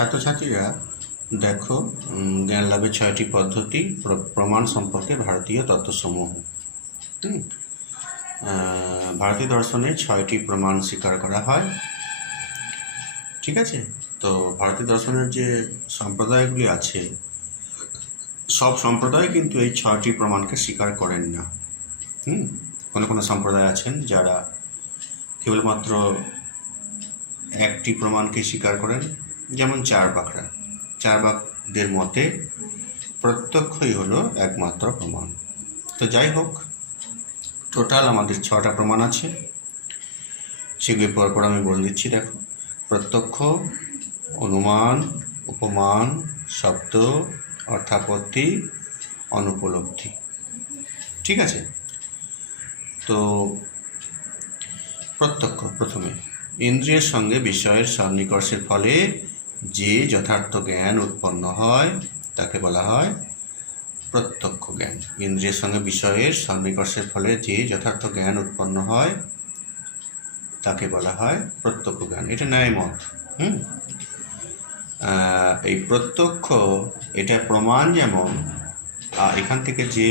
ছাত্রছাত্রীরা দেখো, জ্ঞান লাভের ৬টি পদ্ধতি প্রমাণ সম্পর্কে ভারতীয় তত্ত্বসমূহ। ভারতীয় দর্শনে ৬টি প্রমাণ স্বীকার করা হয়। ঠিক আছে, তো ভারতীয় দর্শনের যে সম্প্রদায়গুলি আছে, সব সম্প্রদায় কিন্তু এই ৬টি প্রমাণকে স্বীকার করেন না। কোনো কোনো সম্প্রদায় আছেন যারা কেবলমাত্র একটি প্রমাণকে স্বীকার করেন, যেমন চার্বাকদের মতে প্রত্যক্ষই হলো একমাত্র প্রমাণ। তো যাই হোক, টোটাল আমাদের ৬টা প্রমাণ আছে, সেগুলি পরপর আমি বলে দিচ্ছি। দেখো, প্রত্যক্ষ, অনুমান, উপমান, শব্দ, অর্থাপত্তি, অনুপলব্ধি। ঠিক আছে, তো প্রত্যক্ষ প্রথমে, ইন্দ্রিয়ের সঙ্গে বিষয়ের সন্নিকর্ষের ফলে যে যথার্থ জ্ঞান উৎপন্ন হয় তাকে বলা হয় প্রত্যক্ষ জ্ঞান। ইন্দ্রিয়ের সঙ্গে বিষয়ের সন্নিকর্ষের ফলে যে যথার্থ জ্ঞান উৎপন্ন হয় তাকে বলা হয় প্রত্যক্ষ জ্ঞান। এটা ন্যায় মত। এই প্রত্যক্ষ, এটা প্রমাণ। যেমন এখান থেকে যে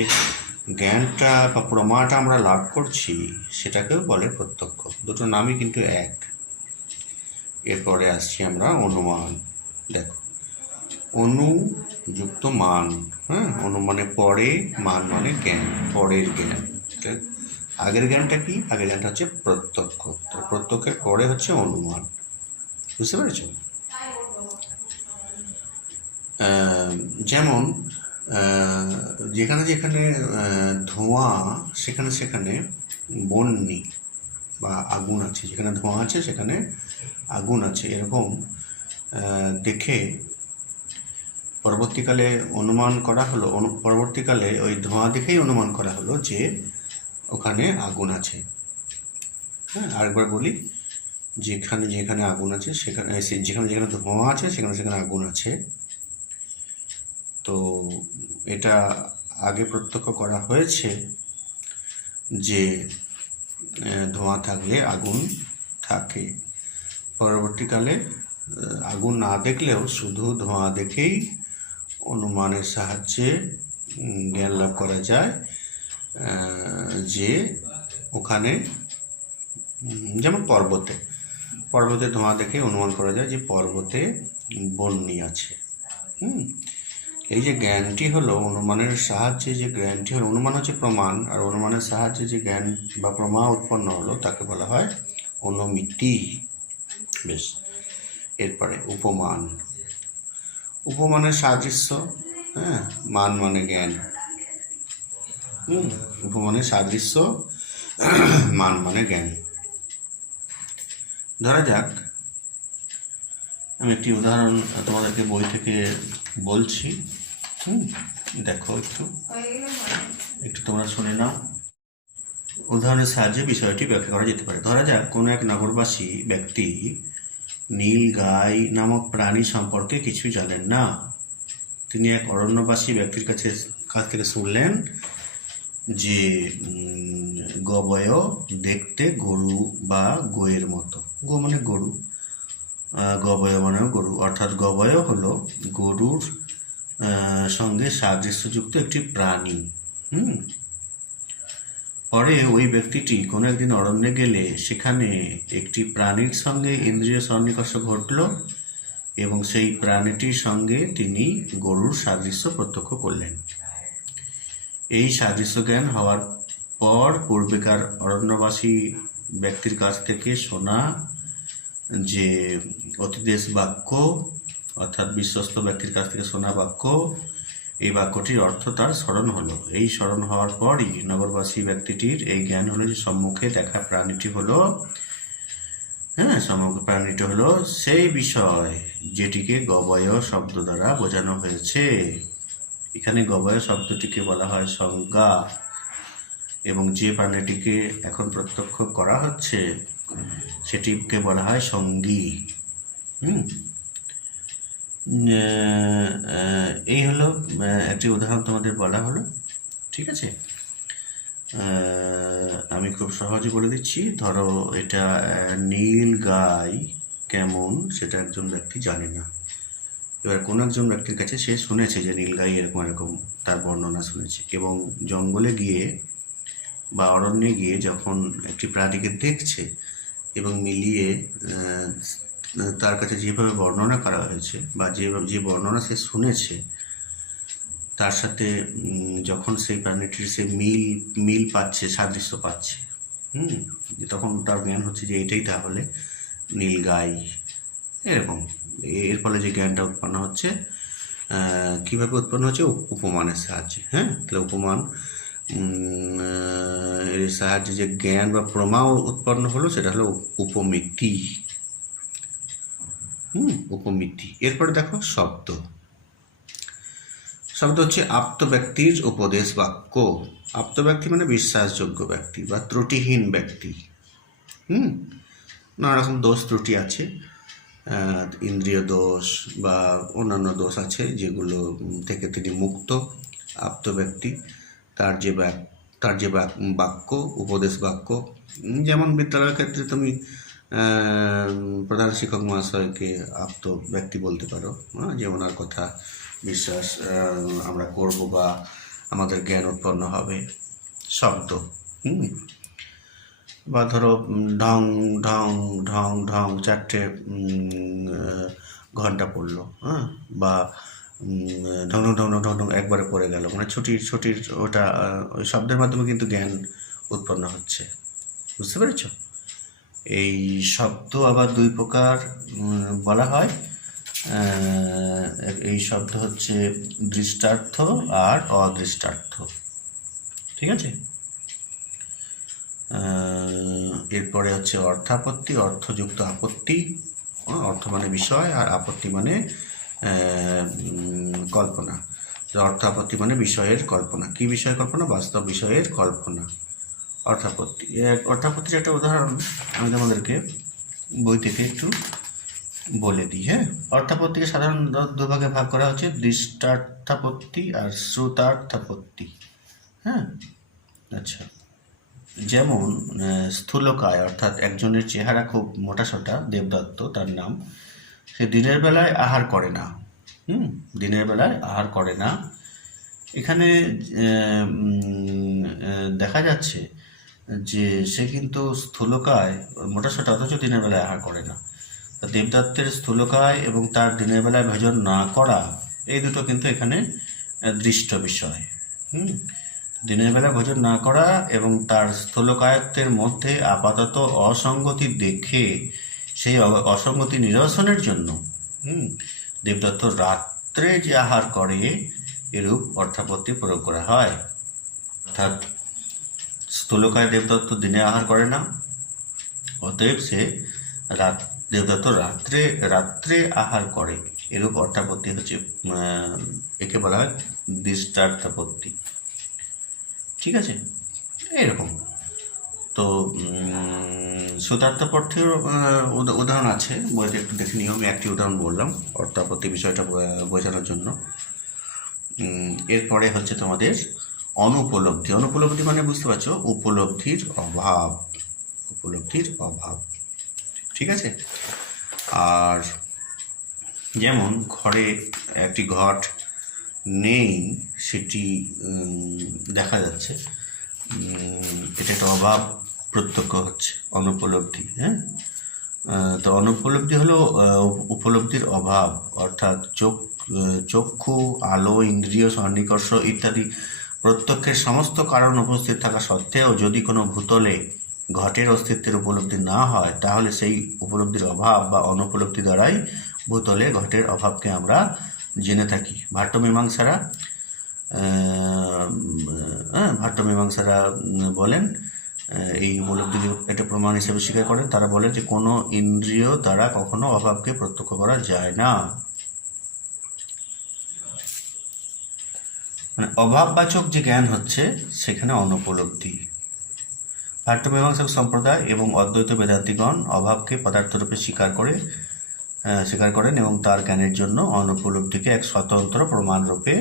জ্ঞানটা বা প্রমাণটা আমরা লাভ করছি সেটাকেও বলে প্রত্যক্ষ। দুটো নামই কিন্তু এক। এরপরে আসছি আমরা অনুমান। দেখো, অনুযুক্ত মান, অনু মানে পরে, মান মানে জ্ঞান, পরের জ্ঞান। আগের জ্ঞানটা কি? আগের জ্ঞানটা হচ্ছে প্রত্যক্ষ। প্রত্যক্ষের পরে হচ্ছে অনুমান। বুঝতে পেরেছ? যেমন যেখানে যেখানে ধোঁয়া, সেখানে সেখানে বহ্নি বা আগুন আছে। যেখানে ধোঁয়া আছে সেখানে আগুন আছে, এরকম দেখে পরবর্তীকালে অনুমান করা হলো, পরবর্তীকালে ওই ধোঁয়া দেখেই অনুমান করা হলো যে ওখানে আগুন আছে। আরেকবার বলি, যেখানে যেখানে আগুন আছে সেখানে, যেখানে যেখানে ধোঁয়া আছে সেখানে সেখানে আগুন আছে। তো এটা আগে প্রত্যক্ষ করা হয়েছে যে ধোঁয়া থাকলে আগুন থাকে। পরবর্তীকালে আগুন না দেখলেও শুধু ধোঁয়া দেখেই অনুমানের সাহায্যে জ্ঞান লাভ করা যায় যে ওখানে, যেমন পর্বতে ধোঁয়া দেখে অনুমান করা যায় যে পর্বতে বহ্নি আছে। এই যে জ্ঞানটি হলো অনুমানের সাহায্যে, যে জ্ঞানটি হলো, অনুমান হচ্ছে প্রমাণ, আর অনুমানের সাহায্যে যে জ্ঞান বা প্রমা উৎপন্ন হলো তাকে বলা হয় অনুমিতি। বেশ, এরপরে উপমান। উপমানের সাদৃশ্য, মান মানে জ্ঞান। উপমানের সাদৃশ্য, মান মানে জ্ঞান। ধরা যাক, আমি একটি উদাহরণ তোমাদেরকে বই থেকে বলছি। দেখো, একটু তোমরা শুনে নাও। উদাহরণের সাহায্যে বিষয়টি ব্যাখ্যা করা যেতে পারে। ধরা যাক, কোনো এক নগরবাসী ব্যক্তি নীল গাই নামক প্রাণী সম্পর্কে কিছু জানেন না। তিনি এক অরণ্যবাসী ব্যক্তির কাছ থেকে শুনলেন যে গবয় দেখতে গরু বা গোয়ের মতো। গো মানে গরু, গবয় মানে গরু, অর্থাৎ গবয় হলো গরুর সঙ্গে সাদৃশ্যযুক্ত একটি প্রাণী। পরে ওই ব্যক্তিটি কোনো একদিন অরণ্যে গেলে সেখানে একটি প্রাণীর সঙ্গে ইন্দ্রিয় সন্নিকর্ষ ঘটল এবং সেই প্রাণীটির সঙ্গে তিনি গরুর সাদৃশ্য প্রত্যক্ষ করলেন। এই সাদৃশ্য জ্ঞান হওয়ার পর পূর্বেকার অরণ্যবাসী ব্যক্তির কাছ থেকে শোনা যে অতিদেশ বাক্য, অর্থাৎ বিশ্বস্ত ব্যক্তির কাছ থেকে শোনা বাক্য, এই বাক্যটির অর্থ তার স্মরণ হলো। এই স্মরণ হওয়ার পরই নগরবাসী ব্যক্তিটির এই জ্ঞান হলো যে সম্মুখে দেখা প্রাণীটি হলো সেই বিষয় যেটিকে গবয় শব্দ দ্বারা বোঝানো হয়েছে। এখানে গবয় শব্দটিকে বলা হয় সংজ্ঞা, এবং যে প্রাণীটিকে এখন প্রত্যক্ষ করা হচ্ছে সেটিকে বলা হয় সঙ্গী। এই হলো একটি উদাহরণ তোমাদের বলা হলো। ঠিক আছে, আমি খুব সহজে বলে দিচ্ছি। ধরো, এটা নীল গাই কেমন সেটা একজন ব্যক্তি জানে না, এবার কোনো একজন ব্যক্তির কাছে সে শুনেছে যে নীলগাই এরকম এরকম, তার বর্ণনা শুনেছে, এবং জঙ্গলে গিয়ে বা অরণ্যে গিয়ে যখন একটি প্রাণীকে দেখছে এবং মিলিয়ে তার কাছে যেভাবে বর্ণনা করা হয়েছে বা যে বর্ণনা সে শুনেছে তার সাথে যখন সেই প্রাণীটির সে মিল পাচ্ছে, সাদৃশ্য পাচ্ছে, তখন তার জ্ঞান হচ্ছে যে এটাই তাহলে নীলগাই, এরকম। এর ফলে যে জ্ঞানটা উৎপন্ন হচ্ছে, কীভাবে উৎপন্ন হচ্ছে? উপমানের সাহায্যে। হ্যাঁ, তাহলে উপমান এর সাহায্যে যে জ্ঞান বা প্রমা উৎপন্ন হলো সেটা হলো উপমিতি। উপমিতি। এরপরে দেখো শব্দ। শব্দ হচ্ছে আপ্ত ব্যক্তির উপদেশ বাক্য। আপ্ত ব্যক্তি মানে বিশ্বাসযোগ্য ব্যক্তি বা ত্রুটিহীন ব্যক্তি। নানা রকম দোষ ত্রুটি আছে, ইন্দ্রিয় দোষ বা অন্যান্য দোষ আছে যেগুলো থেকে তিনি মুক্ত। আপ্ত ব্যক্তি তার যে বাক্য, উপদেশ বাক্য, যেমন বিদ্যালয়ের ক্ষেত্রে তুমি প্রধান শিক্ষক মহাশয়কে আপ্ত ব্যক্তি বলতে পারো, যে ওনার কথা বিশ্বাস আমরা করব বা আমাদের জ্ঞান উৎপন্ন হবে। শব্দ, বা ধরো ঢং ঢং ঢং ঢং 4টে ঘন্টা পড়লো, বা ঢং ঢং ঢং ঢং ঢং একবারে পড়ে গেল, মানে ছুটির ওটা ওই শব্দের মাধ্যমে কিন্তু জ্ঞান উৎপন্ন হচ্ছে। বুঝতে পেরেছ? এই শব্দ আবার দুই প্রকার বলা হয়। এই শব্দ হচ্ছে দৃষ্টার্থ আর অদৃষ্টার্থ। ঠিক আছে? এরপরে হচ্ছে অর্থাপত্তি, অর্থযুক্ত আপত্তি। অর্থ মানে বিষয় আর আপত্তি মানে কল্পনা। অর্থ আপত্তি মানে বিষয়ের কল্পনা। কি বিষয়ের কল্পনা? বাস্তব বিষয়ের কল্পনা। অর্থাপত্তি। অর্থাপত্তির একটা উদাহরণ আমি তোমাদেরকে বই থেকে একটু বলে দিই। হ্যাঁ, অর্থাপত্তিকে সাধারণত দুভাগে ভাগ করা হচ্ছে, দৃষ্টার্থাপত্তি আর শ্রুতার্থাপত্তি। হ্যাঁ, আচ্ছা। যেমন স্থূলকায়, অর্থাৎ একজনের চেহারা খুব মোটাসোটা, দেবদত্ত তার নাম, সে দিনের বেলায় আহার করে না। দিনের বেলায় আহার করে না। এখানে দেখা যাচ্ছে যে সে কিন্তু স্থূলকায়, মোটাসোটা, অথচ দিনের বেলায় আহার করে না। দেবদত্তের স্থূলকায় এবং তার দিনের বেলায় ভোজন না করা, এই দুটো কিন্তু এখানে দৃষ্ট বিষয়। দিনের বেলা ভোজন না করা এবং তার স্থূলকায়ত্বের মধ্যে আপাতত অসঙ্গতি দেখে সেই অসঙ্গতি নিরসনের জন্য দেবদত্ত রাত্রে যে আহার করে, এরূপ অর্থাপত্তি প্রয়োগ করা হয়। অর্থাৎ স্থূলকায় দেবদত্ত দিনে আহার করে না, অতএব সে দেবদত্ত রাত্রে আহার করে, এরূপ অর্থাপত্তি হচ্ছে, একে বলা হয় দৃষ্টার্থাপত্তি। ঠিক আছে? এরকম তো শ্রুতার্থাপত্তির উদাহরণ আছে বইতে, একটু দেখে নিও। আমি একটি উদাহরণ বললাম অর্থাপত্তি বিষয়টা বোঝানোর জন্য। এরপরে হচ্ছে তোমাদের অনুপলব্ধি। অনুপলব্ধি মানে বুঝতে পারছো, উপলব্ধির অভাব। উপলব্ধির অভাব। ঠিক আছে? আর যেমন ঘরে একটি ঘট নেই, সেটি দেখা যাচ্ছে, এটা একটা অভাব প্রত্যক্ষ হচ্ছে, অনুপলব্ধি। হ্যাঁ, তো অনুপলব্ধি হলো উপলব্ধির অভাব, অর্থাৎ চক্ষু, আলো, ইন্দ্রিয় সন্নিকর্ষ ইত্যাদি প্রত্যক্ষের সমস্ত কারণ উপস্থিত থাকা সত্ত্বেও যদি কোনো ভূতলে ঘটের অস্তিত্বের উপলব্ধি না হয়, তাহলে সেই উপলব্ধির অভাব বা অনুপলব্ধি দ্বারাই ভূতলে ঘটের অভাবকে আমরা জেনে থাকি। ভাট্টমীমাংসারা বলেন, এই উপলব্ধি একটা প্রমাণ হিসেবে স্বীকার করেন। তারা বলেন যে কোনো ইন্দ্রিয় দ্বারা কখনো অভাবকে প্রত্যক্ষ করা যায় না। মানে অভাববাচক যে জ্ঞান হচ্ছে সেখানে অনুপলব্ধি। ভাট্টমীমাংসক সম্প্রদায় এবং অদ্বৈত বেদান্তিগণ অভাবকে পদার্থরূপে স্বীকার করেন এবং তার জ্ঞানের জন্য অনুপলব্ধিকে এক স্বতন্ত্র প্রমাণ রূপে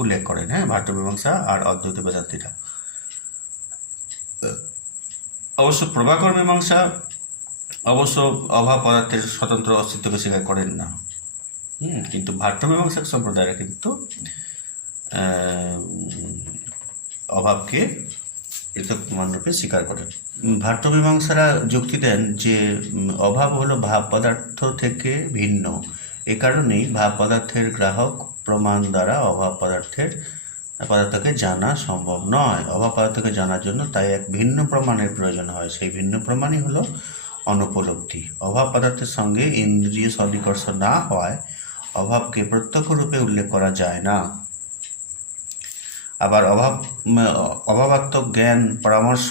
উল্লেখ করেন। হ্যাঁ, ভাট্টমীমাংসা আর অদ্বৈত বেদান্তিরা। অবশ্য প্রভাকর মীমাংসা অবশ্য অভাব পদার্থের স্বতন্ত্র অস্তিত্বকে স্বীকার করেন না। কিন্তু ভারতমীমাংসক সম্প্রদায়ের কিন্তু অভাবকে পৃথক প্রমাণরূপে স্বীকার করেন। ভারতমীমাংসারা যুক্তি দেন যে অভাব হলো ভাব পদার্থ থেকে ভিন্ন, এ কারণেই ভাব পদার্থের গ্রাহক প্রমাণ দ্বারা অভাব পদার্থকে জানা সম্ভব নয়। অভাব পদার্থকে জানার জন্য তাই এক ভিন্ন প্রমাণের প্রয়োজন হয়, সেই ভিন্ন প্রমাণই হলো অনুপলব্ধি। অভাব পদার্থের সঙ্গে ইন্দ্রিয় সন্নিকর্ষ না হওয়ায় অভাবকে প্রত্যক্ষ রূপে উল্লেখ করা যায় না। আবার অভাবাত্মক জ্ঞান পরামর্শ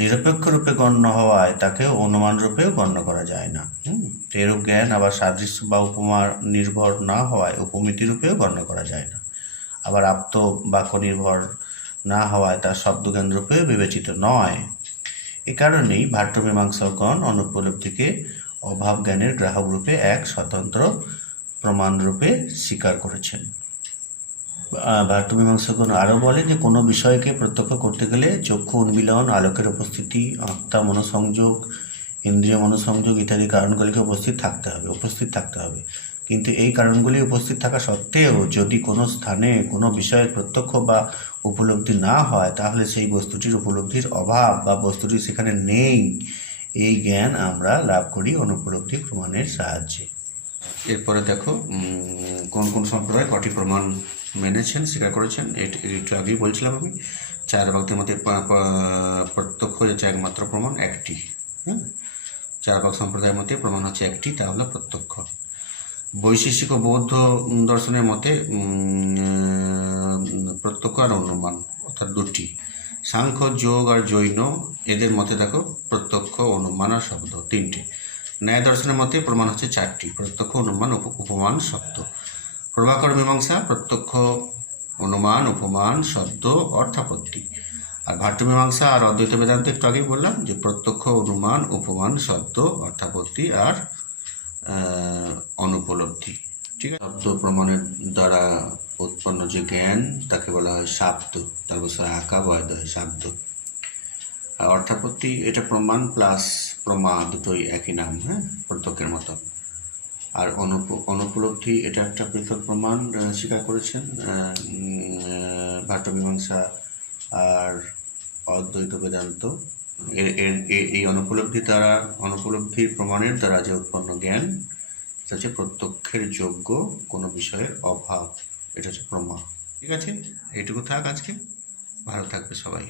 নিরপেক্ষ রূপে গণ্য হওয়ায় তাকে অনুমান রূপেও গণ্য করা যায় না। এরূপ জ্ঞান আবার সাদৃশ্য বা উপমা নির্ভর না হওয়ায় উপমিতি রূপেও গণ্য করা যায় না। আবার আপ্ত বাক্য নির্ভর না হওয়ায় তা শব্দজ্ঞান রূপেও বিবেচিত নয়। এ কারণেই ভারতমীমাংসকগণ অনুপলব্ধিকে অভাব জ্ঞানের গ্রাহক রূপে এক স্বতন্ত্র প্রমাণ রূপে স্বীকার করেছেন। ভারতমীমাংসকগণ আরও বলে যে কোনো বিষয়কে প্রত্যক্ষ করতে গেলে চক্ষু উন্মিলন, আলোকের উপস্থিতি, আত্মা মনোসংযোগ, ইন্দ্রিয় মনোসংযোগ ইত্যাদি কারণগুলিকে উপস্থিত থাকতে হবে। কিন্তু এই কারণগুলি উপস্থিত থাকা সত্ত্বেও যদি কোনো স্থানে কোনো বিষয়ের প্রত্যক্ষ বা উপলব্ধি না হয়, তাহলে সেই বস্তুটির উপলব্ধির অভাব বা বস্তুটি সেখানে নেই, এই জ্ঞান আমরা লাভ করি অনুপলব্ধি প্রমাণের সাহায্যে। এরপরে দেখো কোন কোন সম্প্রদায় কটি প্রমাণ মেনেছেন, স্বীকার করেছেন। একটু আগেই বলছিলাম আমি, চার ভাগের মধ্যে প্রত্যক্ষ হচ্ছে একমাত্র প্রমাণ একটি। চার ভাগ সম্প্রদায়ের মধ্যে প্রমাণ হচ্ছে একটি, তা হলো প্রত্যক্ষ। বৈশেষিক ও বৌদ্ধ দর্শনের মতে প্রত্যক্ষ আর অনুমান অর্থাৎ দুটি। সাংখ্য, যোগ আর জৈন এদের মতে দেখো প্রত্যক্ষ, অনুমান আর শব্দ তিনটে। ন্যায় দর্শনের মতে প্রমাণ হচ্ছে চারটি: প্রত্যক্ষ, অনুমান, উপমান, শব্দ। প্রভাকর মীমাংসা প্রত্যক্ষ, অনুমান, উপমান, শব্দ, অর্থাপত্তি। আর ভারতমীমাংসা আর অদ্বৈত বেদান্ত একটু আগেই বললাম যে প্রত্যক্ষ, অনুমান, উপমান, শব্দ, অর্থাপত্তি আর অনুপলব্ধি। ঠিক আছে। শব্দ প্রমাণের দ্বারা উৎপন্ন যে জ্ঞান তাকে বলা হয় শাব্দ, তারপর আঁকা বয়দ হয় শাব্দ। আর অর্থাপত্তি এটা প্রমাণ প্লাস প্রমা, দুটোই একই নাম, প্রত্যক্ষের মতো। আর অনুপলব্ধি এটা একটা পৃথক প্রমাণ স্বীকার করেছেন ভারতমীমাংসা আর অদ্বৈত বেদান্ত। এই অনুপলব্ধির প্রমাণের দ্বারা যে উৎপন্ন জ্ঞান, এটা হচ্ছে প্রত্যক্ষের যোগ্য কোনো বিষয়ের অভাব, এটা হচ্ছে প্রমা। ঠিক আছে, এইটুকু থাক আজকে। ভালো থাকবে সবাই।